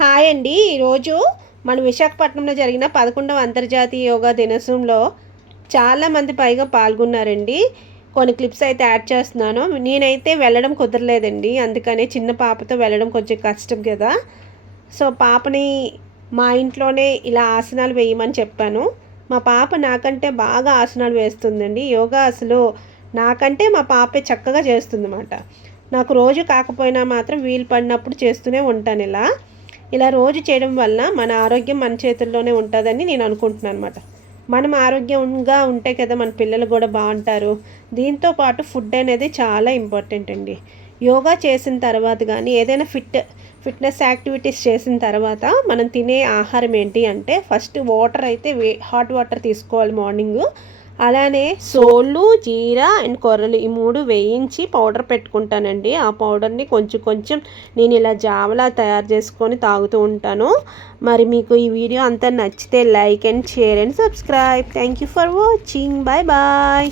Hi అండి. ఈరోజు మన విశాఖపట్నంలో జరిగిన 11వ అంతర్జాతీయ యోగా దినోత్సవంలో చాలామంది పైగా పాల్గొన్నారండి. కొన్ని క్లిప్స్ అయితే యాడ్ చేస్తున్నాను. నేనైతే వెళ్ళడం కుదరలేదండి. అందుకనే చిన్న పాపతో వెళ్ళడం కొంచెం కష్టం కదా. సో పాపని మా ఇంట్లోనే ఇలా ఆసనాలు వేయమని చెప్పాను. మా పాప నాకంటే బాగా ఆసనాలు వేస్తుందండి. యోగా అసలు నాకంటే మా పాపే చక్కగా చేస్తుందన్నమాట. నాకు రోజు కాకపోయినా మాత్రం వీలు పడినప్పుడు చేస్తూనే ఉంటాను ఇలా రోజు చేయడం వల్ల మన ఆరోగ్యం మన చేతుల్లోనే ఉంటుందని నేను అనుకుంటున్నాను అనమాట. మనం ఆరోగ్యంగా ఉంటే కదా మన పిల్లలు కూడా బాగుంటారు. దీంతో పాటు ఫుడ్ అనేది చాలా ఇంపార్టెంట్ అండి. యోగా చేసిన తర్వాత కానీ ఏదైనా ఫిట్నెస్ యాక్టివిటీస్ చేసిన తర్వాత మనం తినే ఆహారం ఏంటి అంటే ఫస్ట్ వాటర్ అయితే హాట్ వాటర్ తీసుకోవాలి మార్నింగు. అలానే సోళ్ళు, జీరా అండ్ కొర్రలు ఈ 3 వేయించి పౌడర్ పెట్టుకుంటానండి. ఆ పౌడర్ని కొంచెం కొంచెం నేను ఇలా జావలా తయారు చేసుకొని తాగుతూ ఉంటాను. మరి మీకు ఈ వీడియో అంతా నచ్చితే like and share and subscribe. Thank you for watching. Bye bye.